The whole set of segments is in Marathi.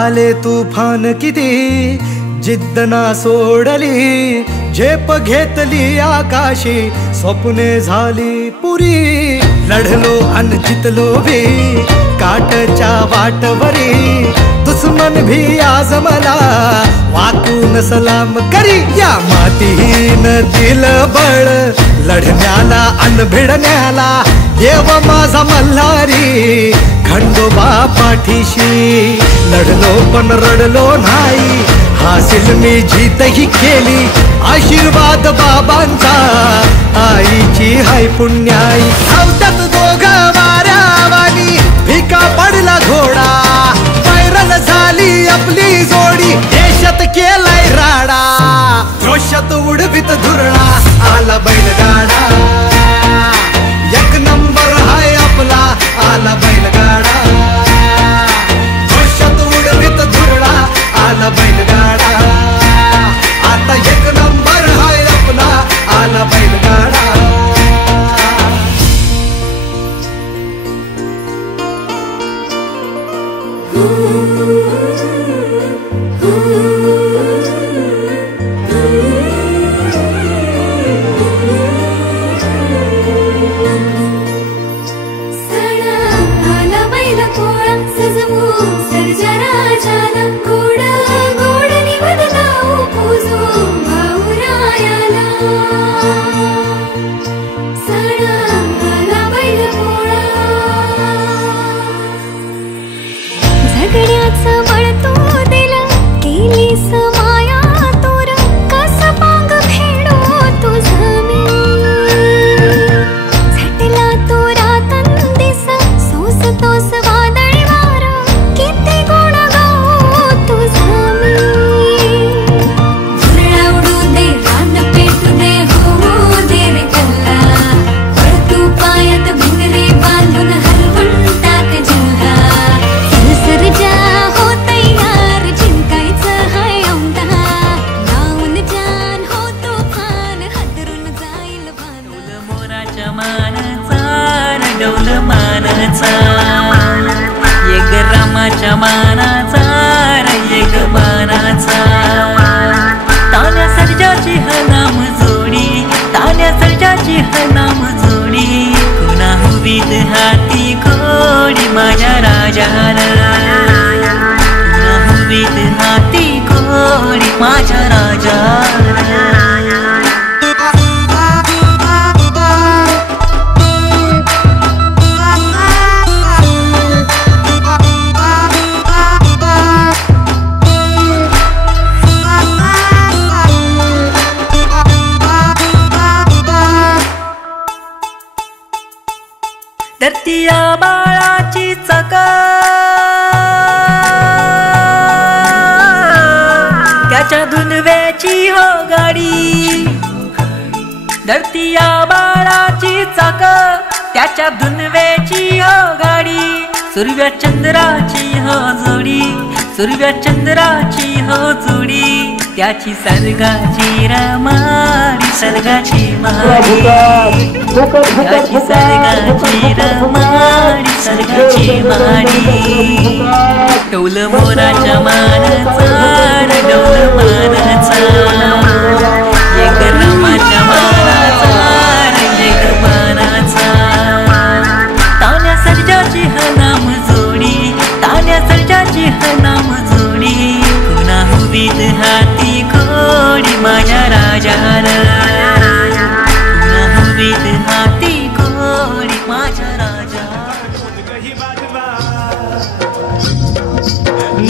आले तुफान किती जिद्द ना सोडली, झेप घेतली आकाशी, स्वप्ने झाली पुरी. लढलो अन जितलो भी काटच्या वाटवरी, दुश्मन भी आज मला वाकून सलाम करी. या मातीहीन दिल बळ लढण्याला अन भिडण्याला, देव माझा मल्हारी खंडोबा पाठीशी. लढलो पण रडलो नाही, हासिल मी जीतही केली, आशीर्वाद बाबांचा आईची हाय पुण्याई. धावतात दोघं वाऱ्यावानी, भिका पडला घोडा, व्हायरल झाली आपली जोडी, देशात केलाय राडा, जोशात उडवीत धुरळा, आला बैलगाडा. एक नंबर हाय आपला, आला बैलगाडा, जोशात उडवीत धुरळा, आला बैलगाडा. आता एक नंबर हाय आपला, आला बैलगाडा. एक रामाच्या मानाचा, एक बाणाचा, तान्या सर्जाची हनाम जोडी, तान्या सर्जाची हनाम जोडी, कुणा हुबीत हाती घोडी माझ्या राजाला, कुणा हुबीत हाती घोडी माझ्या राजाला. धरतीया बाळाची चाका, त्याच्या धुनव्याची हो गाडी, धरतीया बाळाची चाका, त्याच्या धुनव्याची हो गाडी, सूर्य चंद्राची हो जोडी, सूर्य चंद्राची हो जोडी, त्याची सर्गाची रमाडी, सर्गाची माडी, त्याची सर्गाची रमाडी, सर्गाची माडी. डौल मोराच्या मानाचा, डौल मानाचा, एक रामाच्या मानाचा, एक बाणाचा, तान्या सर्जाची हनाम जोडी, तान्या सर्जाची हनाम जोडी, कुणा हुबीत हाती घोडी माझ्या राजाला, कुणा हुबीत हाती घोडी माझ्या राजाला.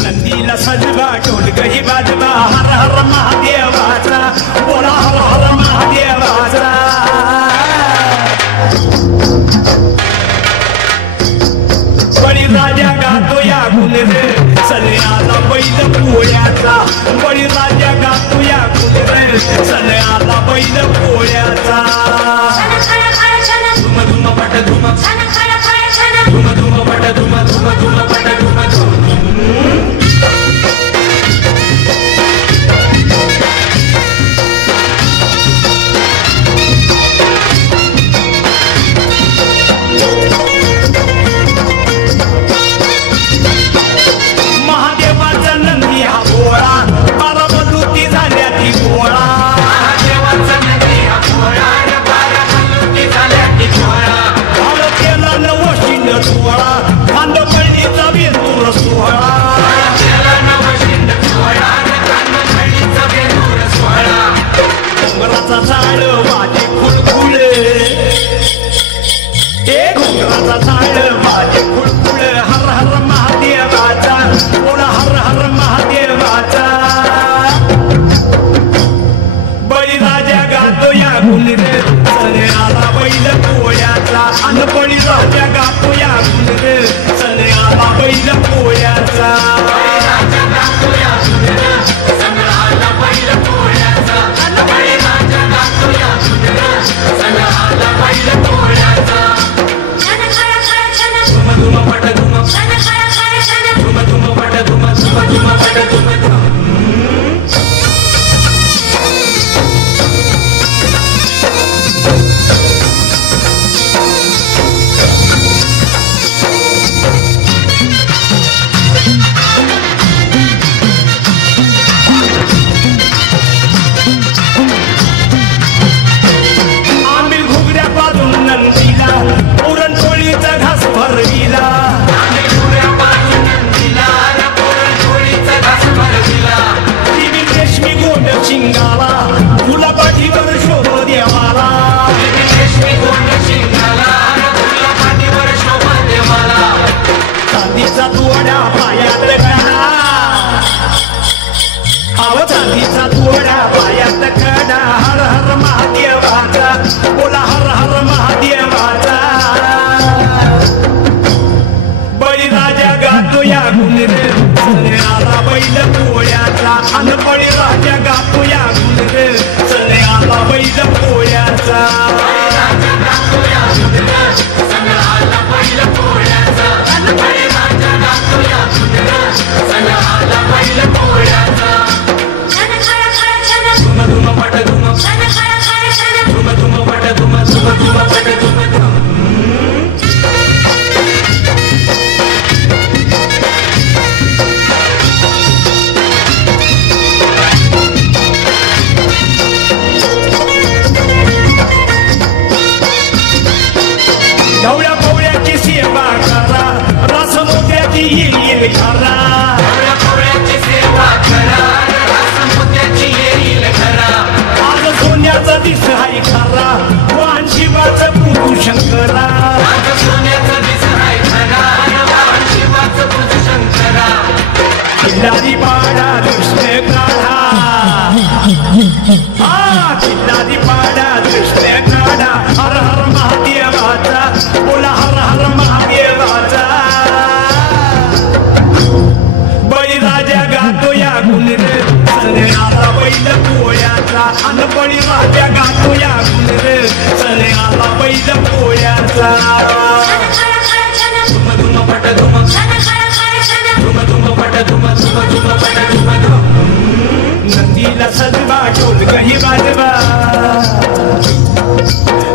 नंदीला सजवा ढोलकही वाजवा, हर हर महादेवाचा, बोला हर हर महादेवाचा. बळीराजा गातो या गुण रे, सल्ल्याला बैल पोळ्याचा, बळीराजा गातो या गुण रे, सल्ल्याला बैल पोळ्याचा. धुम धुम पट धुम, धुम धुम पट धुम, धुम धुम पट धुम धुम. महादेवाचा चांदीचा तोडा पायात खडा हर हर महादेवाचा बोला हर हर महादेवाचा बळीराजा गातो या गुणरे सने आला बैल पोळ्याचा अन बळीराजा गातो या गुणरे सने आला बैल पोळ्याचा ढवळ्या पोळ्याची सेवा करा रस मोत्याची येईल घरा आज सोन्याचा दिस हाय खरा वाण शिवाचं पुरू शंकरा किल्लारी पाडा कृष्ण काढा किल्लारी पाडा कृष्ण काढा हर हर महादेवाचा बोला हर हर महादेवाचा बळीराजा गातो या गुणरे सने आला बैल पोळ्याचा अन बळीराजा गातो या गुणरे सने आला बैल पोळ्याचा नदीला सजवा ढोल गही बाजवा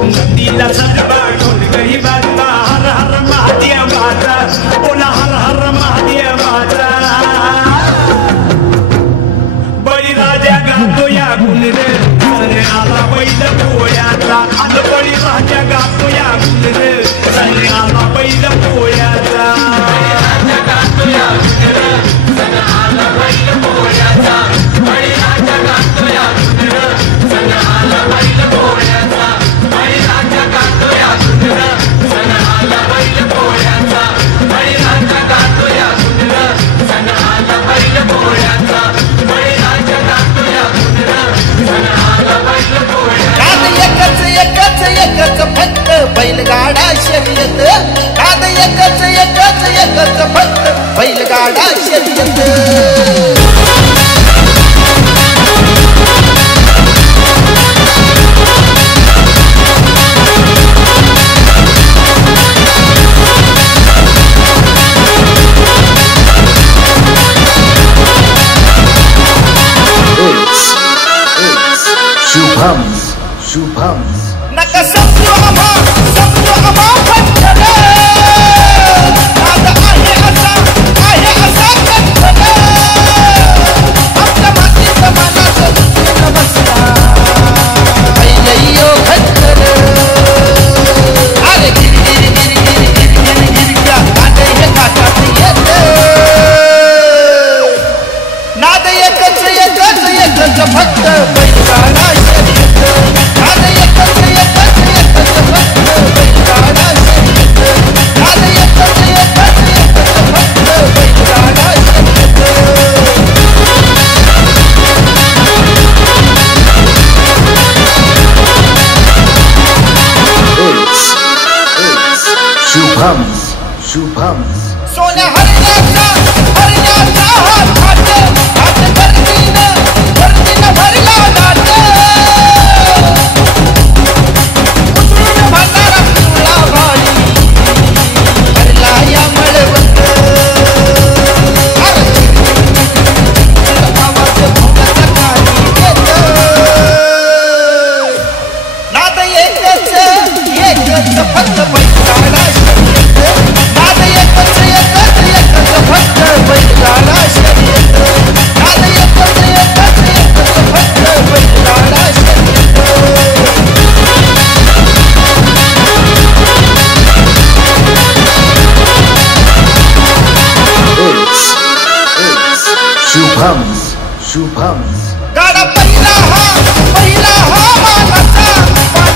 नदीला सजवा ढोल गही बाजवा हर हर महादेवाचा बोला हर हर महादेवाचा बळीराजा गातो या गुणरे सने आला बैल पोळ्याचा अन बळीराजा गातो या गुणरे सने आला बैल पोळ्याचा फक्त बैलगाडा शर्यत नाद एकच फक्त बैलगाडा शर्यत शुभम नका समजू आम्हा फटकन नाद आहे असा कटकन आपल्या मातीचं मनाचं दुखणं बसला अय्यो खटकन अरे गिरी क्या नाद हे काटात येत नाद एकच फक्त बैलगाडा शर्यत नाद एकच फक्त बैलगाडा शर्यत नाद एकच फक्त बैलगाडा शुभम सोन्या हरण्याचा हात गर्दीनं भरला नाट उचलून भरणारा पिवळा भाडी भरला या मळवंत आवाज भोगाचा काही येत नाद एकच फक्त बैलगाडा शर्यत नाद एकच फक्त बैलगाडा शर्यत नाद एकच फक्त बैलगाडा शर्यत शुभम गाडा पहिला हा मानाचा